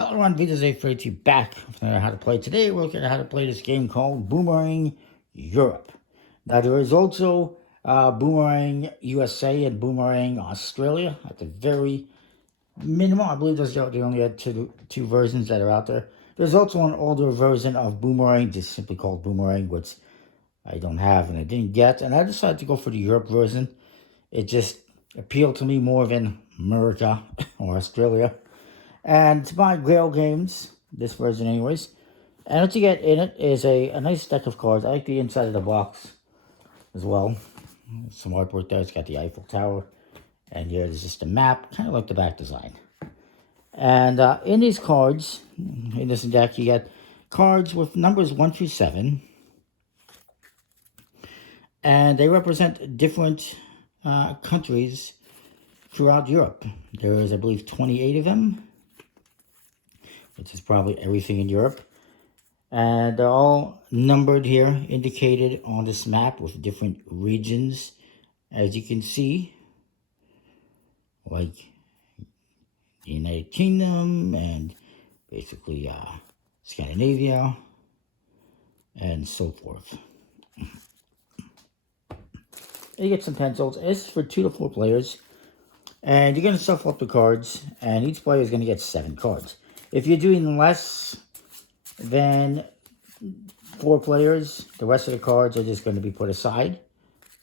Hello everyone, Vita's A32 back with how to play. Today we're looking at how to play this game called Boomerang Europe. Now there is also Boomerang USA and Boomerang Australia at the very minimum. I believe they only had two versions that are out there. There's also an older version of Boomerang, just simply called Boomerang, which I don't have and I didn't get. And I decided to go for the Europe version. It just appealed to me more than America or Australia. And it's by Grail Games, this version anyways. And what you get in it is a nice deck of cards. I like the inside of the box as well. Some artwork there. It's got the Eiffel Tower. And here there's just a map, kind of like the back design. And in these cards, in this deck, you get cards with numbers 1 through 7. And they represent different countries throughout Europe. There is, I believe, 28 of them, which is probably everything in Europe. And they're all numbered here, indicated on this map with different regions, as you can see, like the United Kingdom and basically Scandinavia and so forth. You get some pencils. This is for 2 to 4 players. And you're going to shuffle up the cards, and each player is going to get 7 cards. If you're doing less than 4 players, the rest of the cards are just going to be put aside.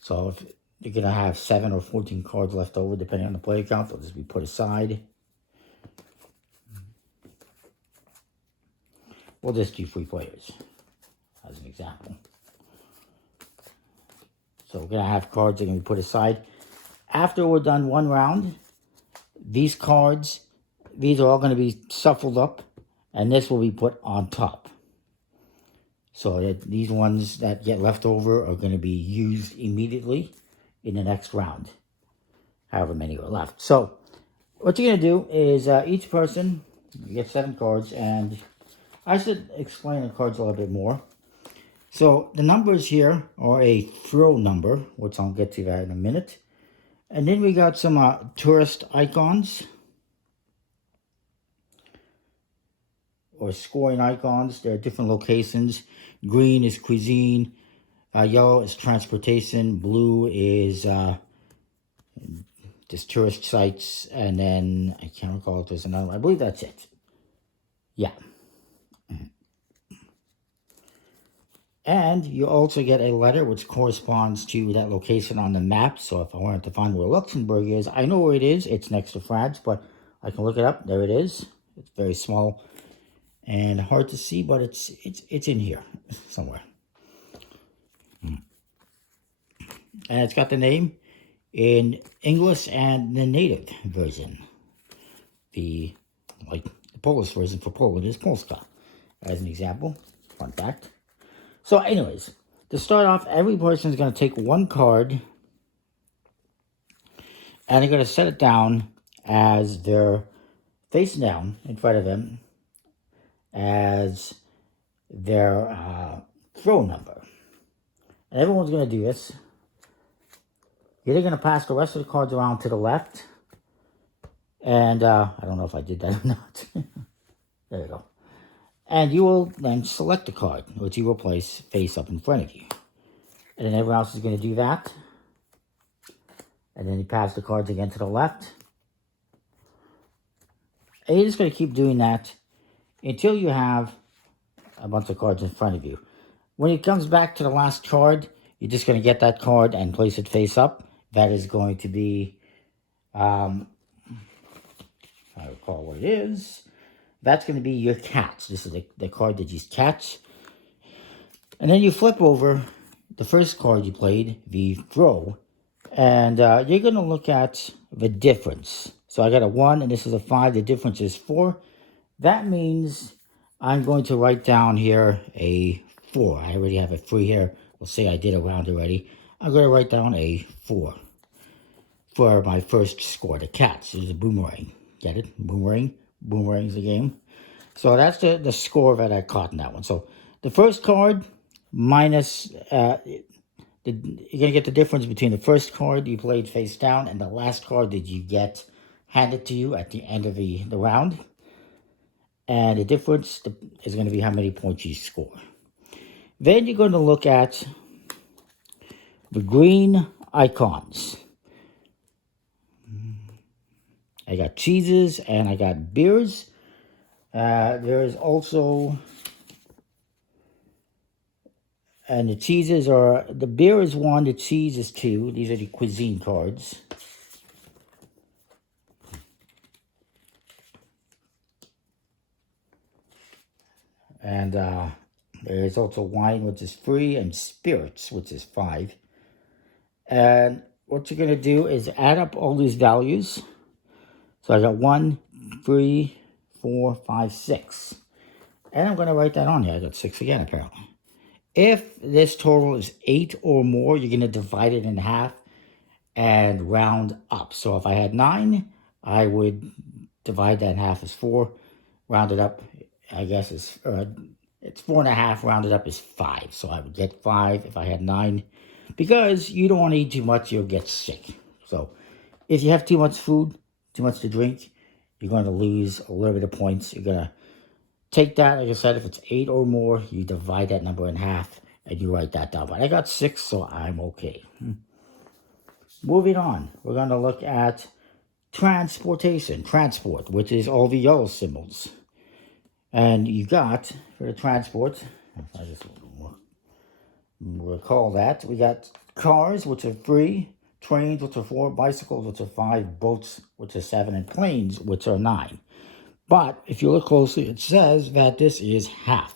So if you're going to have 7 or 14 cards left over, depending on the player count, they'll just be put aside. We'll just do 3 players as an example. So we're going to have cards that are going to be put aside. After we're done one round, these cards, these are all going to be shuffled up, and this will be put on top. So that these ones that get left over are going to be used immediately in the next round, however many are left. So what you're going to do is each person, you get 7 cards, and I should explain the cards a little bit more. So the numbers here are a throw number, which I'll get to that in a minute. And then we got some tourist icons, or scoring icons. There are different locations. Green is cuisine, yellow is transportation, blue is just tourist sites, and then I can't recall if there's another one. I believe that's it. Yeah. And you also get a letter which corresponds to that location on the map. So if I wanted to find where Luxembourg is, I know where it is. It's next to France, but I can look it up. There it is. It's very small and hard to see, but it's in here somewhere. And it's got the name in English and the native version. The Polish version for Poland is Polska, as an example. Fun fact. So anyways, to start off, every person is going to take 1 card, and they're going to set it down as they're facing down in front of them as their throw number. And everyone's going to do this. You're going to pass the rest of the cards around to the left. And I don't know if I did that or not. There we go. And you will then select the card, which you will place face up in front of you. And then everyone else is going to do that. And then you pass the cards again to the left. And you're just going to keep doing that until you have a bunch of cards in front of you. When it comes back to the last card, you're just going to get that card and place it face up. That is going to be, I recall what it is. That's going to be your cats. This is the card that you catch. And then you flip over the first card you played, the throw. And you're going to look at the difference. So I got a 1 and this is a 5. The difference is 4. That means I'm going to write down here a 4. I already have a 3 here. We'll say I did a round already. I'm going to write down a 4 for my first score. The cats. There's a boomerang. Get it? Boomerang. Boomerang's the game. So that's the score that I caught in that one. So the first card minus, you're going to get the difference between the first card you played face down and the last card that you get handed to you at the end of the round. And the difference is going to be how many points you score. Then you're going to look at the green icons. I got cheeses and I got beers. There is also, and the cheeses are, the beer is 1, the cheese is 2. These are the cuisine cards. And there is also wine, which is free, and spirits, which is 5. And what you're going to do is add up all these values. So I got 1, 3, 4, 5, 6. And I'm going to write that on here. I got 6 again, apparently. If this total is 8 or more, you're going to divide it in half and round up. So if I had 9, I would divide that in half as 4. Round it up, I guess it's 4.5. Rounded up is 5. So I would get 5 if I had 9. Because you don't want to eat too much, you'll get sick. So if you have too much food, too much to drink, you're going to lose a little bit of points. You're going to take that, like I said, if it's 8 or more, you divide that number in half and you write that down. But I got 6, so I'm okay. Moving on, we're going to look at transportation, transport, which is all the yellow symbols. And you got, for the transport, I just recall that, we got cars, which are 3, trains, which are 4, bicycles, which are 5, boats, which are 7, and planes, which are 9. But if you look closely, it says that this is half.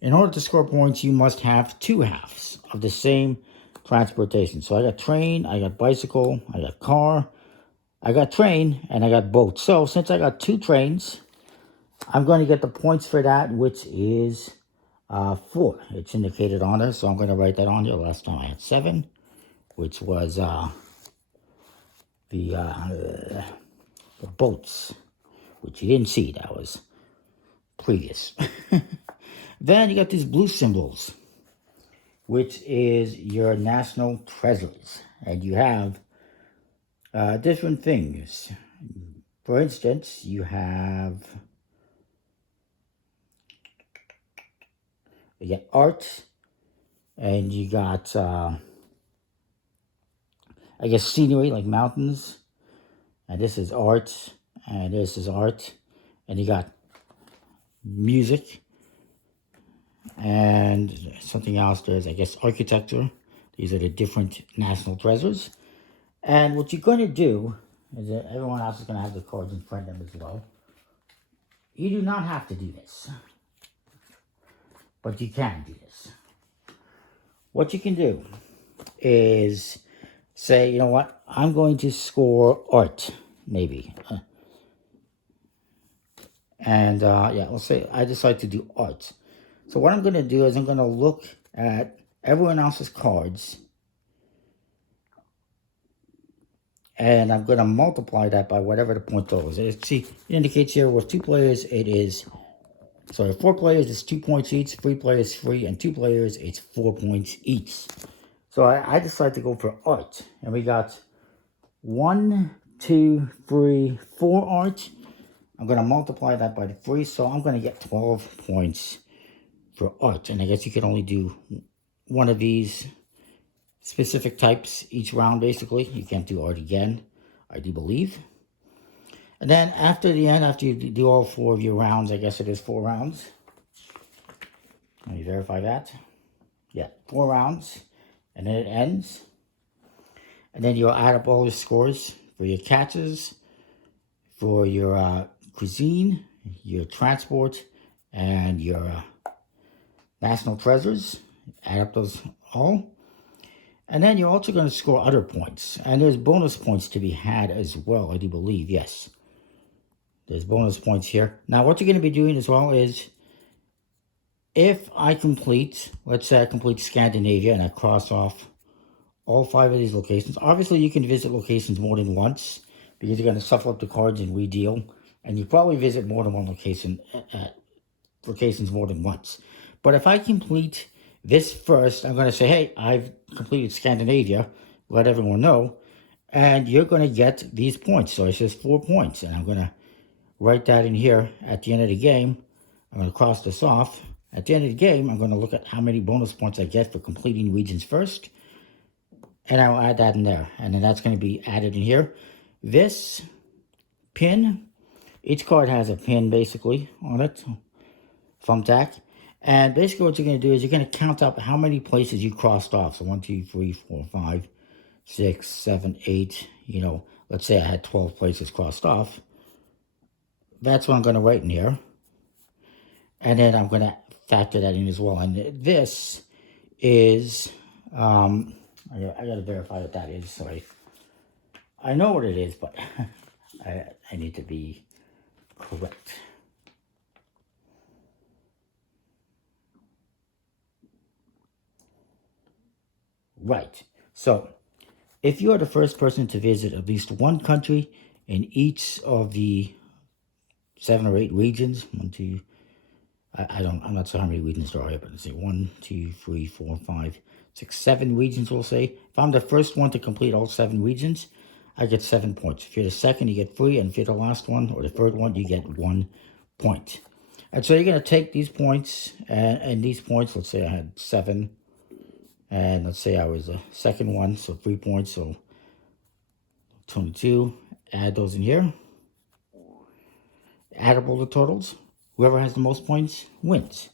In order to score points, you must have 2 halves of the same transportation. So I got train, I got bicycle, I got car, I got train, and I got boat. So since I got 2 trains, I'm going to get the points for that, which is 4. It's indicated on there, so I'm going to write that on here. Last time I had 7, which was the boats, which you didn't see. That was previous. Then you got these blue symbols, which is your national treasures. And you have different things. For instance, you have art, and you got, I guess, scenery, like mountains. And this is art, and this is art. And you got music, and something else. There's, I guess, architecture. These are the different national treasures. And what you're going to do is that everyone else is going to have the cards in front of them as well. You do not have to do this, but you can do this. What you can do is say, you know what, I'm going to score art, maybe. And yeah, let's say I decide to do art. So what I'm going to do is I'm going to look at everyone else's cards, and I'm going to multiply that by whatever the point total is. See, it indicates here with 2 players, it is, sorry, 4 players, it's 2 points each, 3 players, 3, and 2 players, it's 4 points each. So I decided to go for art, and we got 1, 2, 3, 4 art. I'm going to multiply that by 3, so I'm going to get 12 points for art. And I guess you can only do one of these specific types each round, basically. You can't do art again, I do believe. And then after the end, after you do all 4 of your rounds, I guess it is 4 rounds. Let me verify that. Yeah, 4 rounds. And then it ends. And then you'll add up all your scores for your catches, for your cuisine, your transport, and your national treasures. Add up those all. And then you're also going to score other points. And there's bonus points to be had as well, I do believe, yes. There's bonus points here. Now, what you're going to be doing as well is, if I complete, let's say I complete Scandinavia and I cross off all 5 of these locations. Obviously, you can visit locations more than once, because you're going to shuffle up the cards and redeal. And you probably visit more than one location, locations more than once. But if I complete this first, I'm going to say, hey, I've completed Scandinavia, let everyone know, and you're going to get these points. So it says 4 points, and I'm going to write that in here at the end of the game. I'm going to cross this off. At the end of the game, I'm going to look at how many bonus points I get for completing regions first. And I'll add that in there. And then that's going to be added in here. This pin, each card has a pin basically on it. Thumbtack. And basically what you're going to do is you're going to count up how many places you crossed off. So 1, 2, 3, 4, 5, 6, 7, 8. You know, let's say I had 12 places crossed off. That's what I'm going to write in here. And then I'm going to factor that in as well. And this is, I got to verify what that is. So I know what it is, but I need to be correct. Right. So, if you are the first person to visit at least one country in each of the 7 or 8 regions, I'm not sure how many regions there are here, but let's say 1, 2, 3, 4, 5, 6, 7 regions, we'll say. If I'm the first one to complete all 7 regions, I get 7 points. If you're the second, you get 3, and if you're the last one, or the third one, you get 1 point. And so you're going to take these points, and these points, let's say I had 7, and let's say I was the second one, so 3 points, so 22. Add those in here. Add up all the totals. Whoever has the most points wins.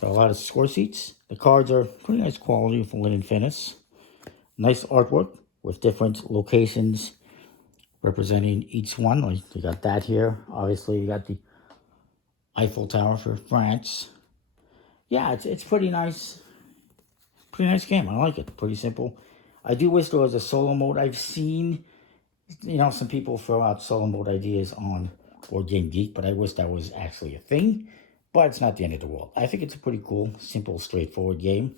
Got a lot of score sheets. The cards are pretty nice quality for linen finish. Nice artwork with different locations representing each one. Like you got that here. Obviously, you got the Eiffel Tower for France. Yeah, it's pretty nice. Pretty nice game. I like it. Pretty simple. I do wish there was a solo mode. I've seen, some people throw out solo mode ideas on Board Game Geek, but I wish that was actually a thing. But it's not the end of the world. I think it's a pretty cool, simple, straightforward game.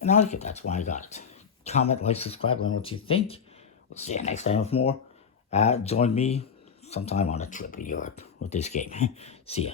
And I like it. That's why I got it. Comment, like, subscribe, let me know what you think. We'll see you next time with more. Join me sometime on a trip in Europe with this game. See ya.